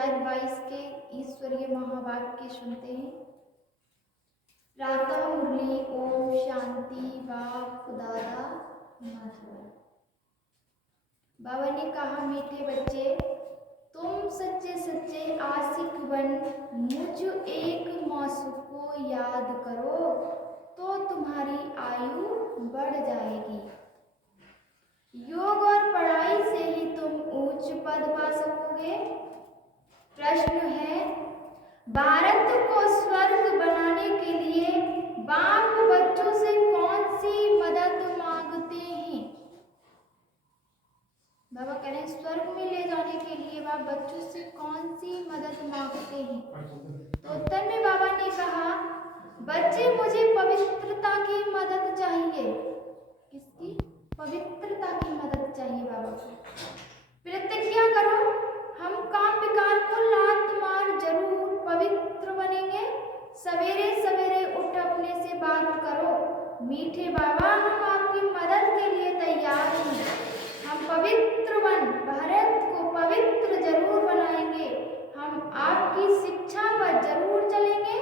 2022 के ईश्वरीय महावाक्य सुनते हैं। प्रातः मुरली ओम शांति बाप खुदादा माधवा। बाबा ने कहा, मीठे बच्चे, तुम सच्चे सच्चे आशिक बन मुझ एक मासूम को याद करो तो तुम्हारी आयु बढ़ जाएगी। योग और पढ़ाई से ही तुम उच्च पद पा सकोगे। प्रश्न है, भारत को स्वर्ग बनाने के लिए बाप बच्चों से कौन सी मदद मांगते हैं? बाबा कह रहे हैं, स्वर्ग में ले जाने के लिए बाप बच्चों से कौन सी मदद मांगते हैं? तो उत्तर में बाबा ने कहा, बच्चे मुझे पवित्रता की मदद चाहिए। किसकी? पवित्रता की मदद चाहिए बाबा को। प्रतिज्ञा करो, हम काम विकार को लात मार जरूर पवित्र बनेंगे। सवेरे सवेरे उठ अपने से बात करो, मीठे बाबा हम आपकी मदद के लिए तैयार हैं। हम पवित्र बन भारत को पवित्र जरूर बनाएंगे। हम आपकी शिक्षा पर जरूर चलेंगे,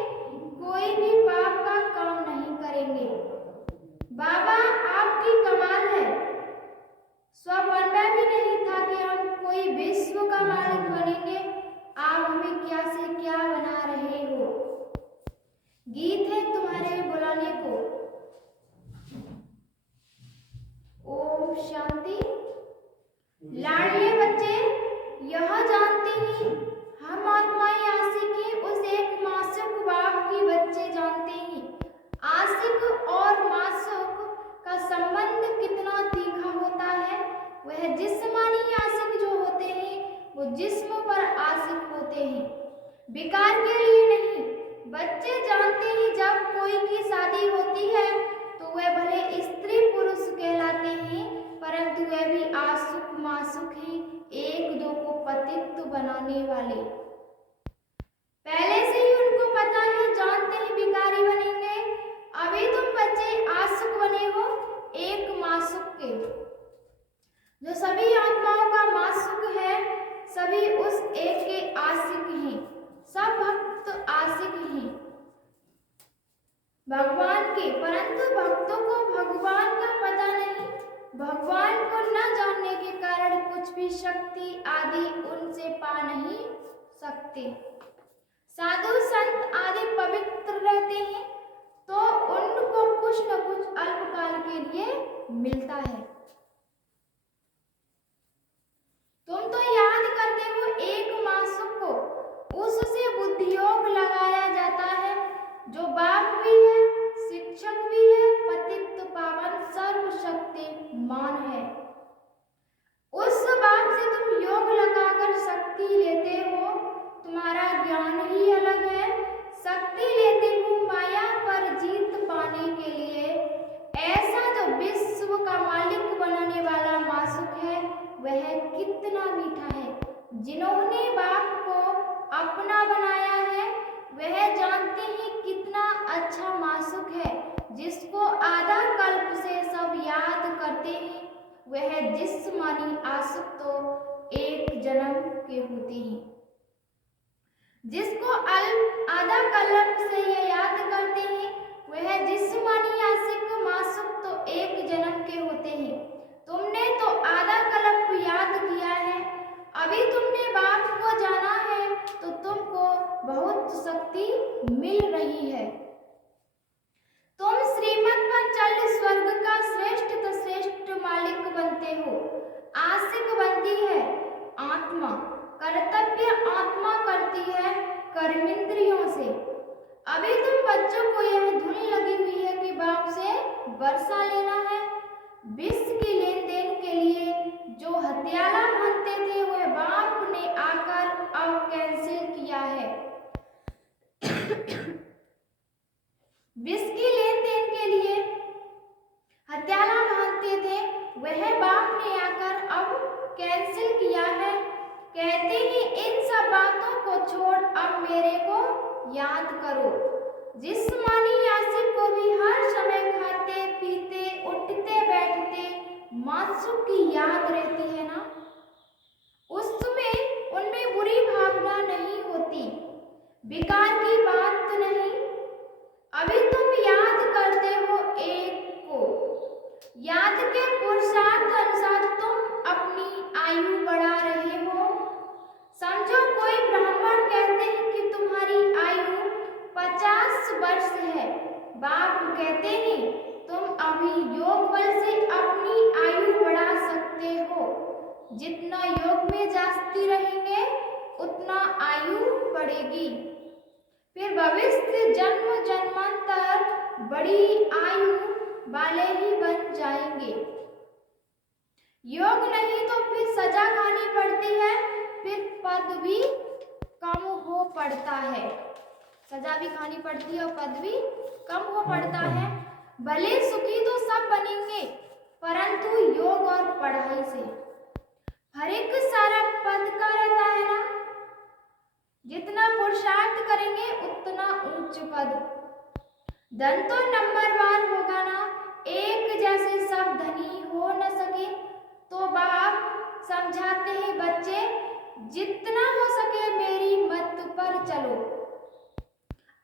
कोई भी पाप का काम नहीं करेंगे। बाबा आपकी कमाल है, स्वप्न भी नहीं था कि हम कोई विश्व का मालिक बनेंगे। आप हमें क्या से क्या बना रहे हो। गीत है तुम्हारे बुलाने को। ओम शांति। लाडले बच्चे, यह जानते ही हम आत्माएं आशिकी उस एक मासूक बाप की बच्चे जानते ही। आशिक और मासूक का संबंध कितना तीखा होता है। वह जिस्मानी आशिक जो होते हैं वो जिस्म पर आशिक होते हैं, विकार के लिए नहीं। बच्चे जानते ही जब कोई की शादी होती है तो वह भले स्त्री पुरुष कहलाते हैं, परंतु वह भी आशिक मासूक हैं, एक दो को पतित बनाने वाले। पहले से ही उनको पता है, जानते ही भिखारी बनेंगे। अभी तुम बच्चे आशिक बने हो एक मासूक के। जो सभी आत्माओं का मासूक है, सभी उस एक के आशिक हैं। सब भक्त आशिक हैं भगवान के, परंतु भक्तों को भगवान का पता नहीं। भगवान को न जानने के कारण कुछ भी शक्ति आदि उनसे पा नहीं सकते। साधु संत आदि पवित्र रहते हैं तो उनको कुछ न कुछ अल्पकाल के लिए मिलता है। तुम तो याद करते हो एक मासूक को, उससे बुद्धि योग लगाया जाता है, जो बाप भी है, शिक्षक भी है, पतित पावन सर्वशक्तिमान है। उस बाप से तुम योग लगाकर शक्ति लेते हो। तुम्हारा ज्ञान ही अलग है। शक्ति लेते हो माया पर जीत पाने के लिए। ऐसा जो विश्व का मालिक बनाने वाला मासूक है, वह कितना मीठा है। जिन्होंने बाप को अपना बनाया है वह जानते ही कितना अच्छा मासूक है। जिसको आधा कल्प से सब याद करते हैं, वह जिस्मानी आशिक तो एक जन्म के होते हैं। जिसको आधा कल्प से ये याद करते हैं, वह जिस्मानी आशिक मासूक तो एक जन्म के होते हैं। तुमने तो आधा कल्प याद किया है, अभी तुमने बाप को जाना है तो तुमको बहुत शक्ति मिल रही है। तुम श्रीमत पर चल स्वर्ग का श्रेष्ठ तो श्रेष्ठ मालिक बनते हो। आशिक बनती है आत्मा, कर्तव्य आत्मा करती है कर्मेंद्रियों से। अभी तुम बच्चों को यह धुन लगी हुई है कि बाप से वर्षा लेना है। विष की लेन देन के लिए जो हत्यारा मानते थे, वह बाप ने आकर अब कैंसिल किया है। विष की लेन देन के लिए हत्यारा मानते थे, वह बाप ने आकर अब कैंसिल किया है। कहते ही इन सब बातों को छोड़ अब मेरे को याद करो। जिस्मानी आशिक को भी हर समय खाते पीते उठते बैठते मासूक की याद रहती है ना। उसमें उनमें बुरी भावना नहीं बेकार की बात नहीं। अभी तुम याद करते हो एक को, याद के पुरुषार्थ अनुसार तुम अपनी आयु बढ़ा रहे हो। समझो कोई ब्राह्मण कहते हैं कि तुम्हारी आयु 50 वर्ष है। बाप कहते हैं तुम अभी योग बल से अपनी आयु बढ़ा सकते हो। जितना योग में जाती रहेंगे उतना आयु बढ़ेगी। फिर भविष्य जन्म जन्मांतर बड़ी आयु वाले ही बन जाएंगे। योग नहीं तो फिर सजा खानी पड़ती है, फिर पद भी कम हो पड़ता है। सजा भी खानी पड़ती है और पद भी कम हो पड़ता है। भले सुखी तो सब बनेंगे, परंतु योग और पढ़ाई से हर एक सारा पद का रहता है ना। जितना पुरुषार्थ करेंगे उतना उच्च पद। धन तो नंबरवार होगा ना। एक जैसे सब धनी हो न सके तो बाप समझाते हैं बच्चे जितना हो सके मेरी मत पर चलो।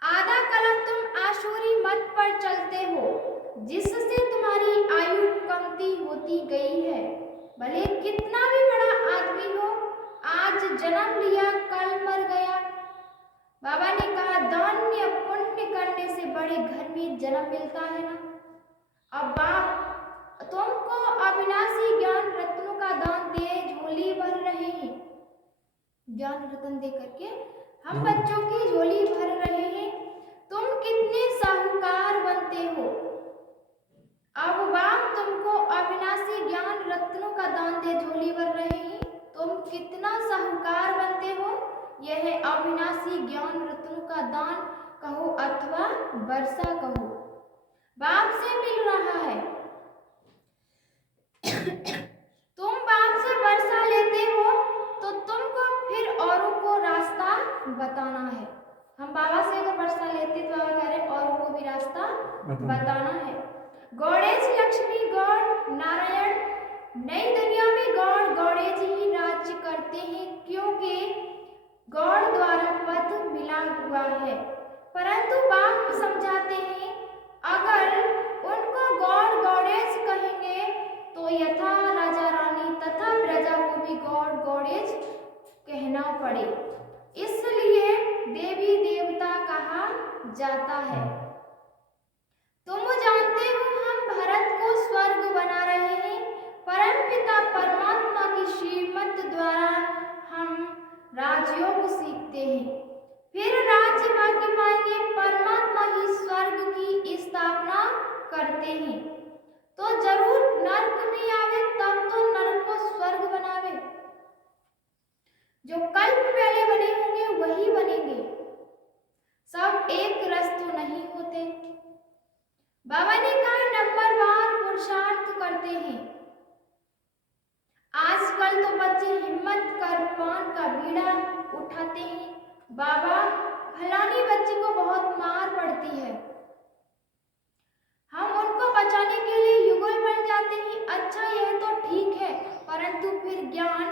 आधा कलम तुम आशुरी मत पर चलते हो, जिससे तुम्हारी आयु कमती होती गई है। भले कितना भी बड़ा आदमी हो, आज जन्म लिया कल मर गया। बाबा ने कहा दान्य पुण्य करने से बड़े घर में जन्म मिलता है ना। अब बाप तुमको अविनाशी ज्ञान रत्नों का दान दे झोली भर रहे हैं। ज्ञान रत्न दे करके हम बच्चों की झोली भर रहे हैं। तुम कितने साहूकार बनते हो। अब बाप तुमको अविनाशी ज्ञान रत्नों का दान दे झोली भर रहे हैं। तुम कितना साहूकार बनते हो। यह अविनाशी ज्ञान रत्नों का दान कहो अथवा वर्षा कहो, बाप से मिल रहा है। तुम बाप से वर्षा लेते हो तो तुमको फिर औरों को रास्ता बताना है। हम बाबा से अगर वर्षा लेते तो बाबा कह रहे औरों को भी रास्ता बताना है। गणेश लक्ष्मी गौड़ नारायण नई दुनिया में गौड़ गणेश ही राज्य करते हैं, क्योंकि गौड़ द्वारा पद मिला हुआ है। परंतु बाप समझाते हैं अगर उनको गौड़ गणेश कहेंगे तो यथा राजा रानी तथा प्रजा को भी गौड़ गणेश कहना पड़े, इसलिए देवी देवता कहा जाता है। तुम जानते हो हम भारत को स्वर्ग बना रहे हैं। परमपिता परमात्मा की श्रीमत द्वारा हम राजयोग सीखते हैं, फिर राज्य भाग्य पाएंगे। परमात्मा ही स्वर्ग की स्थापना करते हैं, तो जरूर नरक में आवे तब तो नरक को स्वर्ग बनावे। जो कल्प पहले बने होंगे वही बनेंगे। सब एक रस तो नहीं होते। बाबा ने कहा नंबरवार पुरुषार्थ करते हैं। आजकल तो बच्चे हिम्मत कर पान का बीड़ा उठाते हैं। बाबा फलानी बच्ची को बहुत मार पड़ती है, हम उनको बचाने के लिए युगल बन जाते हैं। अच्छा यह तो ठीक है, परंतु फिर ज्ञान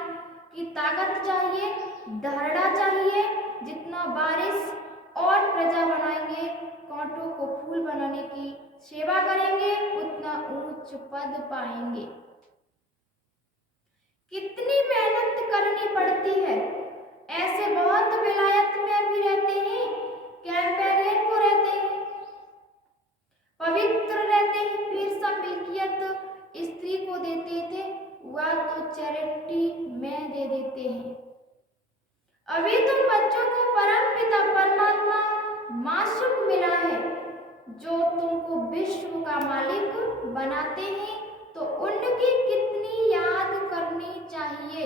की ताकत चाहिए, धारणा चाहिए। जितना बारिश और प्रजा बनाएंगे, कांटों को फूल बनाने की सेवा करेंगे, उतना ऊंच पद पाएंगे। कितनी मेहनत करनी पड़ती है। ऐसे बहुत विलायत में भी रहते हैं, कैंपेनियन को रहते हैं, पवित्र रहते हैं, फिर सब मिल्कियत स्त्री को देते थे, वह तो चैरिटी में दे देते हैं। अभी तुम बच्चों को परम पिता परमात्मा मासूक मिला है, जो तुमको विश्व का मालिक बनाते हैं, तो उनकी कितनी याद करनी चाहिए।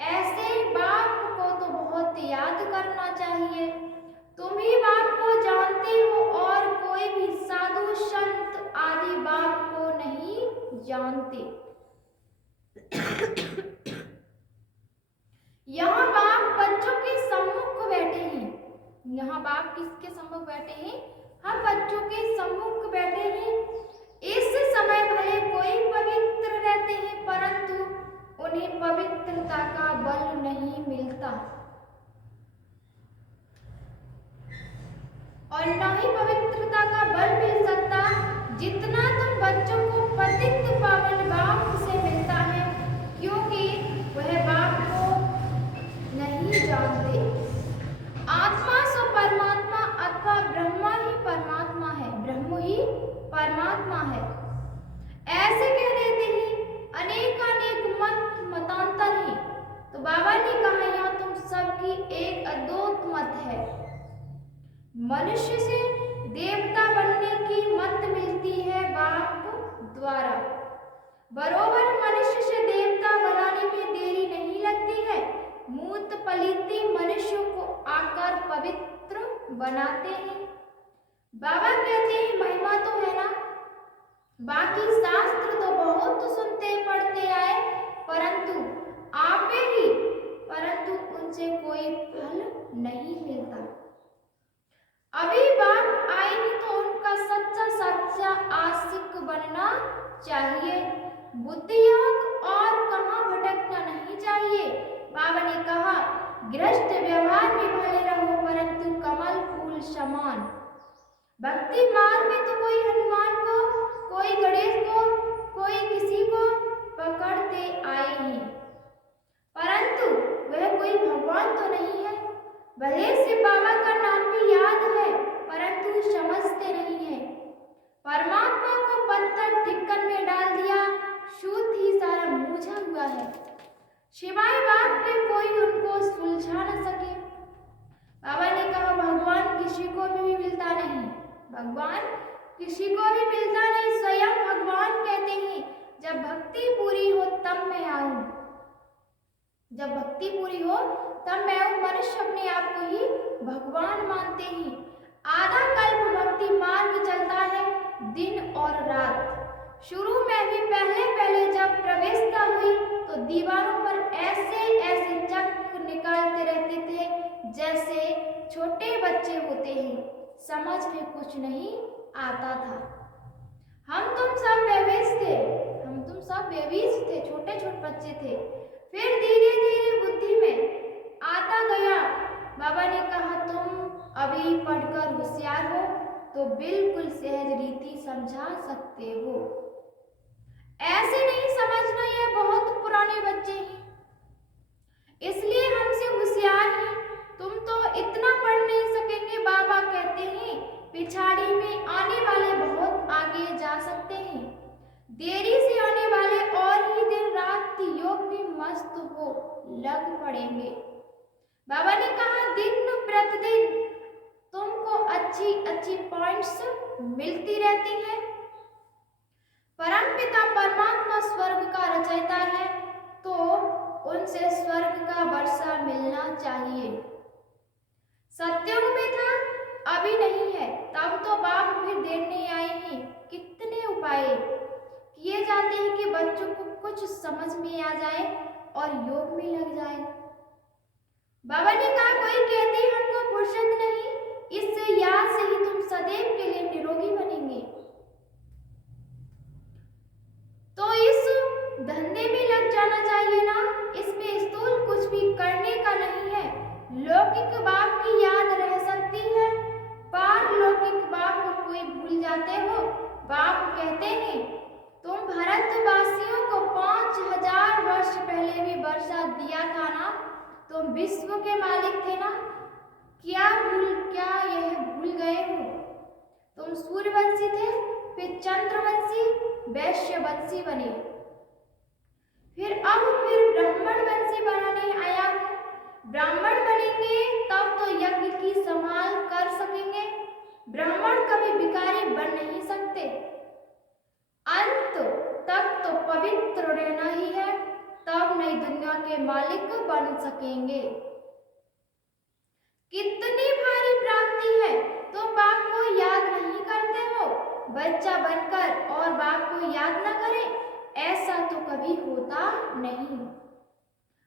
ऐसे बाप को तो बहुत याद करना चाहिए। तुम ही बाप को जानते हो और कोई भी साधु संत आदि बाप को नहीं जानते। यहाँ बाप बच्चों के सम्मुख बैठे हैं। यहाँ बाप किसके सम्मुख बैठे हैं? हम बच्चों के सम्मुख बैठे हैं। इस समय भले कोई पवित्र रहते हैं, परंतु उन्हें पवित्रता का बल नहीं मिलता। और न ही पवित्रता का बल मिल सकता जितना तुम बच्चों को पतित पावन बाप से मिलता है, क्योंकि वह बाप को नहीं जानते। आत्मा सो परमात्मा अथवा ब्रह्मा ही परमात्मा है, ब्रह्म ही परमात्मा है, ऐसे कह देते ही अनेकानेक मतांतर ही। तो बाबा ने कहा यहाँ तुम सबकी एक अद्भुत मत है। मनुष्य से देवता बनने की मत मिलती है बाप द्वारा। बरोबर मनुष्य से देवता बनाने में देरी नहीं लगती है। मूत पलिती मनुष्यों को आकर पवित्र बनाते हैं। बाबा कहते हैं महिमा तो है ना, बाकी शास्त्र तो बहुत सुनते पढ़ते आए, परंतु उनसे कोई फल नहीं मिलता। अभी बाप आए ही तो उनका सच्चा आशिक बनना चाहिए। बुद्धि योग और कहाँ भटकना नहीं चाहिए। बाबा ने कहा गृहस्थ व्यवहार में भले रहो, परंतु कमल फूल समान। भक्ति मार्ग में तो कोई हनुमान को, कोई गणेश को, कोई किसी को पकड़ते आए ही, परंतु वह कोई भगवान तो नहीं है। भले से बाबा का नाम भी याद है, परंतु समझते नहीं है। परमात्मा को पत्थर ढक्कन में डाल दिया, शुद्ध ही सारा मूझा हुआ है, सिवाय बाप के कोई उनको सुलझा न सके। बाबा ने कहा भगवान किसी को भी मिलता नहीं, भगवान किसी को भी मिलता नहीं। स्वयं भगवान कहते हैं जब भक्ति पूरी हो तब मैं आऊं, जब भक्ति पूरी हो तब मैं आऊं। मनुष्य अपने आप को ही भगवान मानते ही। आधा कल्प भक्ति मार्ग चलता है, दिन और रात। शुरू में भी पहले जब प्रवेशता हुई तो दीवारों पर ऐसे चक्र निकालते रहते थे जैसे छोटे बच्चे होते हैं, समझ में कुछ नहीं आता था। हम तुम सब बेबीज थे, छोटे बच्चे थे। फिर धीरे धीरे बुद्धि में आता गया। बाबा ने कहा तुम अभी पढ़कर होशियार हो तो बिल्कुल सहज रीति समझा सकते हो, ऐसे नहीं समझना ये बहुत पुराने बच्चे हैं, इसलिए हमसे होशियार हैं, तुम तो इतना पढ़ नहीं सकेंगे। बाबा कहते हैं पिछाड़ी में आने वाले बहुत आगे जा सकते हैं, देरी से आने वाले और ही दिन रात योग में मस्त हो लग पड़ेंगे। बाबा ने कहा दिन प्रतिदिन तुमको अच्छी पॉइंट्स मिलती रहती हैं। परमपिता परमात्मा स्वर्ग का रचयिता है, तो उनसे स्वर्ग का वर्षा मिलना चाहिए। सत्युग में था, अभी नहीं है, तब तो बाप फिर देने आए हैं। कितने उपाय किए जाते हैं कि बच्चों को कुछ समझ में आ जाए और योग में लग जाए। बाबा ने कहा कोई कहते हमको फुर्सत नहीं, इससे याद से ही तुम सदैव के लिए निरोगी बनेंगे। तो इस धंधे में लग जाना चाहिए ना, इसमें स्थूल कुछ भी करने का नहीं है। लौकिक बाप की याद रह सकती है, पारलौकिक बाप को कोई भूल जाते हो। बाप कहते हैं तुम भारतवासियों को 5000 वर्ष पहले भी वर्षा दिया था ना, तुम विश्व के मालिक थे ना, क्या यह भूल गए हो? तुम सूर्यवंशी थे, फिर चंद्रवंशी, वैश्यवंशी बने, फिर ब्राह्मण वंशी बनाने आया। ब्राह्मण बनेंगे तब तो यज्ञ की संभाल कर सकेंगे। ब्राह्मण कभी भिखारी बन नहीं सकते। अंत तक तो पवित्र रहना ही है, तब नई दुनिया के मालिक बन सकेंगे। कितनी भारी प्राप्ति है, तो बाप को याद नहीं करते हो। बच्चा बनकर और बाप को याद न करे, ऐसा तो कभी होता नहीं।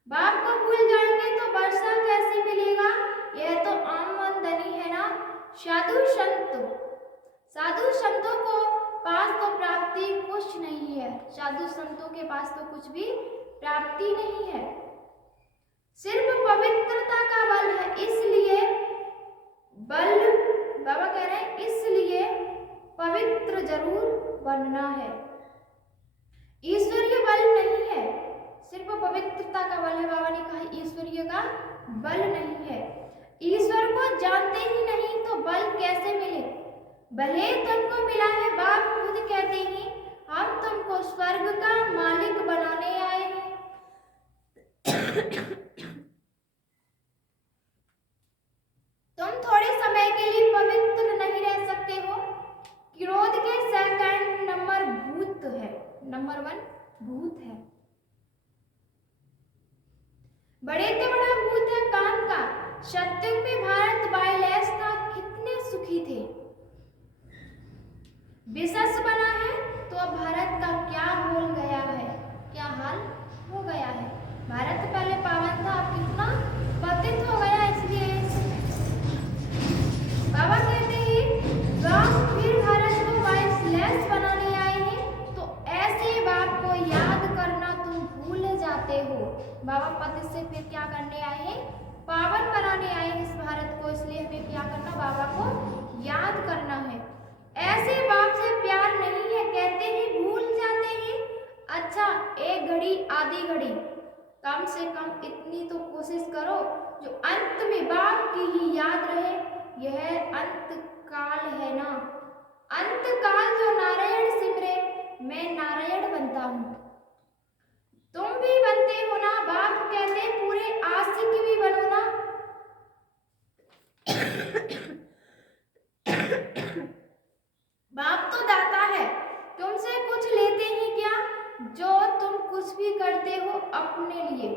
बाप को भूल जाएंगे तो वर्षा कैसे मिलेगा? यह तो आमदनी है ना। साधु संतों को पास तो प्राप्ति कुछ नहीं है, साधु संतों के पास तो कुछ भी प्राप्ति नहीं है, सिर्फ पवित्रता का बल है। इसलिए बल बाबा का बल नहीं है। ईश्वर को जानते ही नहीं तो बल कैसे मिले? भले तुमको मिला है, बाप खुद कहते हैं हम तुमको स्वर्ग का मालिक बनाने आए हैं। तुम थोड़े समय के लिए पवित्र नहीं रह सकते हो। क्रोध के सेकंड नंबर भूत है, नंबर 1 भूत है, बड़े से बड़ा भूत है काम का। सत्युग में भारत वायलेंस था, कितने सुखी थे। विशेष बना है तो अब भारत का क्या हो गया है, क्या हाल हो गया है। भारत पहले पावन था, अब कितना पतित हो गया। इसलिए बाबा कहते हैं बाप फिर भारत को वायलेंस बनाने आए हैं, तो ऐसे बाप को याद करना तुम भूल जाते हो। बाबा पतित से फिर क्या करने आए हैं? पावन बनाने आए हैं इस भारत को। इसलिए हमें क्या करना? बाबा को याद करना है। ऐसे बाप से प्यार नहीं है, कहते हैं भूल जाते हैं। अच्छा, एक घड़ी आधी घड़ी, कम से कम इतनी तो कोशिश करो जो अंत में बाप की ही याद रहे। यह अंत काल है ना, अंत काल जो नारायण सिमरे, मैं नारायण बनता हूँ, तुम भी बनते हो ना। बाप कहते पूरे आशिक भी बनो ना। बाप तो दाता है, तुमसे कुछ लेते ही क्या? जो तुम कुछ भी करते हो अपने लिए,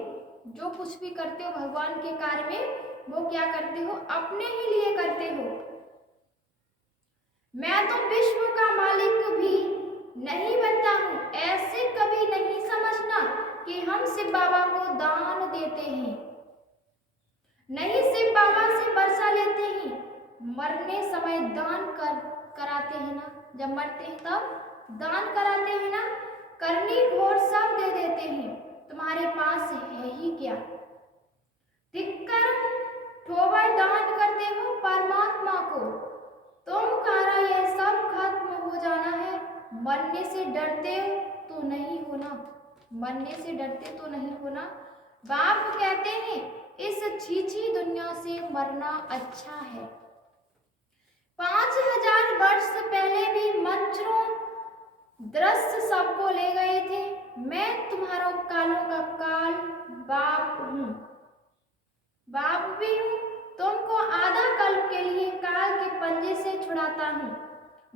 जो कुछ भी करते हो भगवान के कार्य में, वो क्या करते हो? अपने ही लिए करते हो। मैं तो विश्व का मालिक भी नहीं बनता हूँ, ऐसे कभी नहीं समझना कि हम शिव बाबा को दान देते हैं। नहीं, शिव बाबा से वर्षा लेते हैं, मरने समय दान कराते हैं ना। जब मरते हैं तब दान कराते हैं ना। करनी घोर सब दे देते हैं, तुम्हारे पास है ही क्या? धिक्कार, ठोबर दान करते हो परमात्मा को। तुम्हारा यह सब खत्म हो जाना है। मरने से डरते तो नहीं होना, मरने से डरते तो नहीं होना। बाप कहते हैं इस छीछी दुनिया से मरना अच्छा है। 5000 वर्ष पहले भी मच्छरों दृश्य सबको ले गए थे। मैं तुम्हारा कालों का काल बाप हूँ, बाप भी हूँ। तुमको आधा कल्प के लिए काल के पंजे से छुड़ाता हूँ।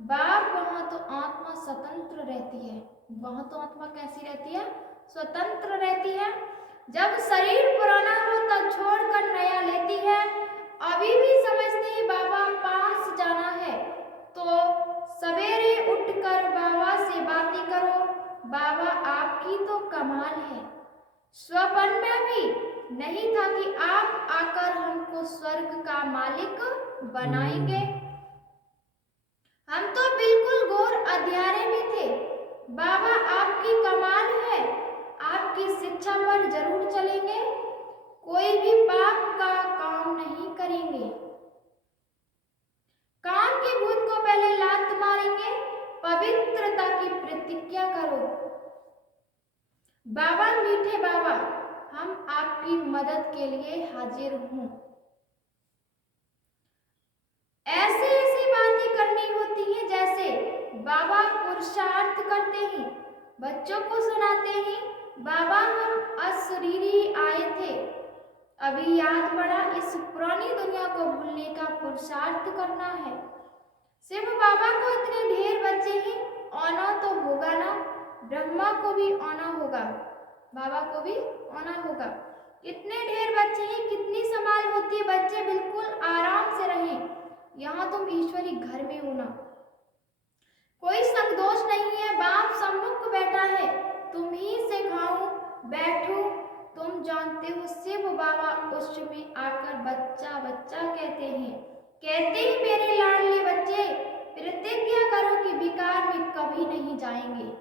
बाप, वहां तो आत्मा स्वतंत्र रहती है। वहां तो आत्मा कैसी रहती है? स्वतंत्र रहती है। जब शरीर पुराना हो तब छोड़कर नया लेती है। अभी भी समझते हैं बाबा पास जाना है, तो सवेरे उठकर बाबा से बातें करो। बाबा आपकी तो कमाल है। स्वप्न में भी नहीं था कि आप आकर हमको स्वर्ग का मालिक बनाएंगे। हम तो बिल्कुल घोर अंधेरे में थे। बाबा आपकी कमाल है, आपकी शिक्षा पर जरूर चलेंगे, कोई भी पाप का काम नहीं करेंगे। काम के भूत को पहले लात मारेंगे, पवित्रता की प्रतिज्ञा करो। बाबा मीठे बाबा, हम आपकी मदद के लिए हाजिर हूँ। ऐसे ऐसी बातें करनी होती है जैसे बाबा पुरुषार्थ करते हैं, बच्चों को सुनाते हैं। बाबा हम अशरीरी आए थे, अभी याद पड़ा, इस पुरानी दुनिया को भूलने का पुरुषार्थ करना है। शिव बाबा को इतने ढेर बच्चे हैं, आना तो होगा ना। ब्रह्मा को भी आना होगा, बाबा को भी आना होगा। इतने ढेर बच्चे हैं, कितनी संभाल होती है। बच्चे बिल्कुल आराम से रहें, यहाँ तुम ईश्वरी घर में हो ना। कोई संगदोष नहीं है, बाप सम्मुख बैठा है, तुम ही से खाऊं बैठूं। तुम जानते हो शिव बाबा उच्च में आकर बच्चा बच्चा कहते हैं। कहते हैं मेरे लाडले बच्चे, प्रतिज्ञा करो कि विकार में कभी नहीं जाएंगे।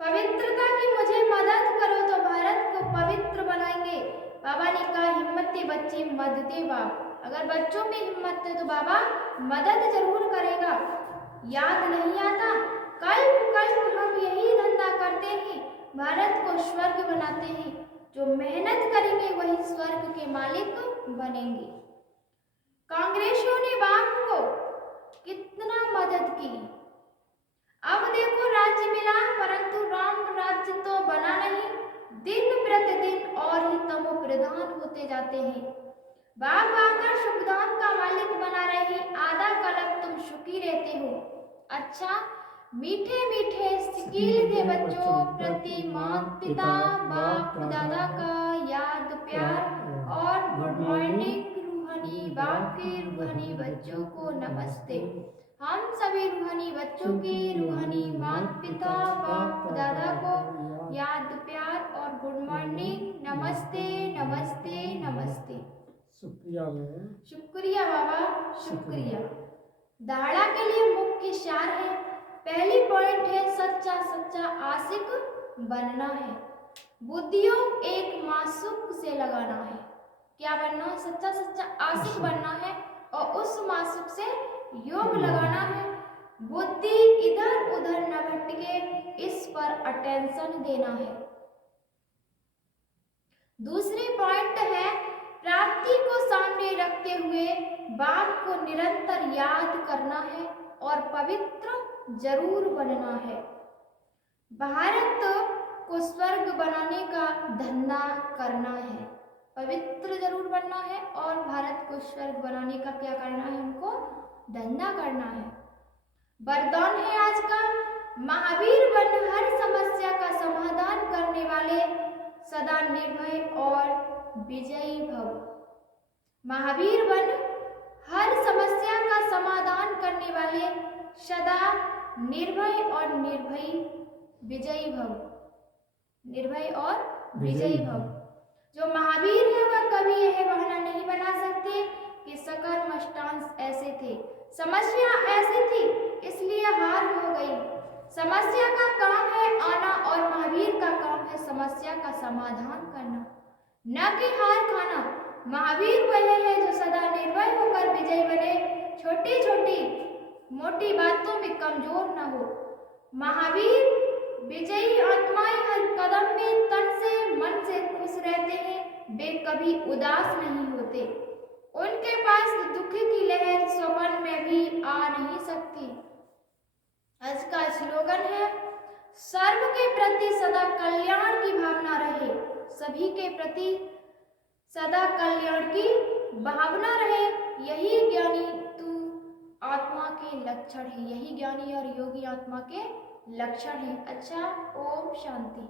पवित्रता की मुझे मदद करो तो भारत को पवित्र बनाएंगे। बाबा ने कहा हिम्मत दे बच्चे, मदद दे बाप। अगर बच्चों में हिम्मत है तो बाबा मदद जरूर करेगा। याद नहीं आता, कल्प कल्प हम यही धंधा करते हैं, भारत को स्वर्ग बनाते हैं। जो मेहनत करेंगे वही स्वर्ग के मालिक बनेंगे। कांग्रेसियों ने बाप को कितना मदद की। अब देखो राज्य मिला परंतु राम राज्य तो बना नहीं। दिन प्रतिदिन और ही तमो प्रधान होते जाते हैं। बाप आकर सुखदान का मालिक बना रहे, आधा कलप तुम सुखी रहते हो। अच्छा मीठे मीठे सिकील थे बच्चों प्रति माता पिता बाप दादा का याद प्यार और गुड मॉर्निंग रूहानी बाप के रूहानी बच्चों को नमस्ते। हम सभी रूहानी बच्चों के रूहानी माता पिता बाप दादा को याद प्यार और गुड मॉर्निंग नमस्ते नमस्ते नमस्ते। शुक्रिया बाबा शुक्रिया। दाढ़ा के लिए मुख्य सार है। पहली पॉइंट है सच्चा सच्चा आशिक बनना है। बुद्धियों एक मासूक से लगाना है। क्या बनना है? सच्चा सच्चा आशिक बनना है और उस मासूक से योग लगाना है। बुद्धि इधर उधर न भटके, इस पर अटेंशन देना है। दूसरी पॉइंट है प्राप्ति को सामने रखते हुए बाप को निरंतर याद करना है और पवित्र जरूर बनना है। भारत को स्वर्ग बनाने का धंधा करना है। पवित्र जरूर बनना है और भारत को स्वर्ग बनाने का क्या करना है? हमको धंधा करना है। वरदान है आज का, महावीर बन हर समस्या का समाधान करने वाले, सदा निर्भय और विजयी भव। महावीर बन हर समस्या का समाधान करने वाले, सदा निर्भय और विजयी भव। निर्भय और विजयी भव। जो महावीर है वह कभी यह बहाना नहीं बना सकते कि सकर्म अष्टांश ऐसे थे, समस्या ऐसी थी इसलिए हार हो गई। समस्या का काम है आना और महावीर का काम है समस्या का समाधान करना, न कि हार खाना। महावीर वह है जो सदा निर्भय होकर विजयी बने, छोटी छोटी मोटी बातों में कमजोर न हो। महावीर विजयी आत्माएं हर कदम में तन से मन से खुश रहते हैं, वे कभी उदास नहीं होते। उनके पास दुख की लहर स्वप्न में भी आ नहीं सकती। आज का स्लोगन है सर्व के प्रति सदा कल्याण की भावना रहे। सभी के प्रति सदा कल्याण की भावना रहे, यही ज्ञानी तू आत्मा के लक्षण है। यही ज्ञानी और योगी आत्मा के लक्षण है। अच्छा, ओम शांति।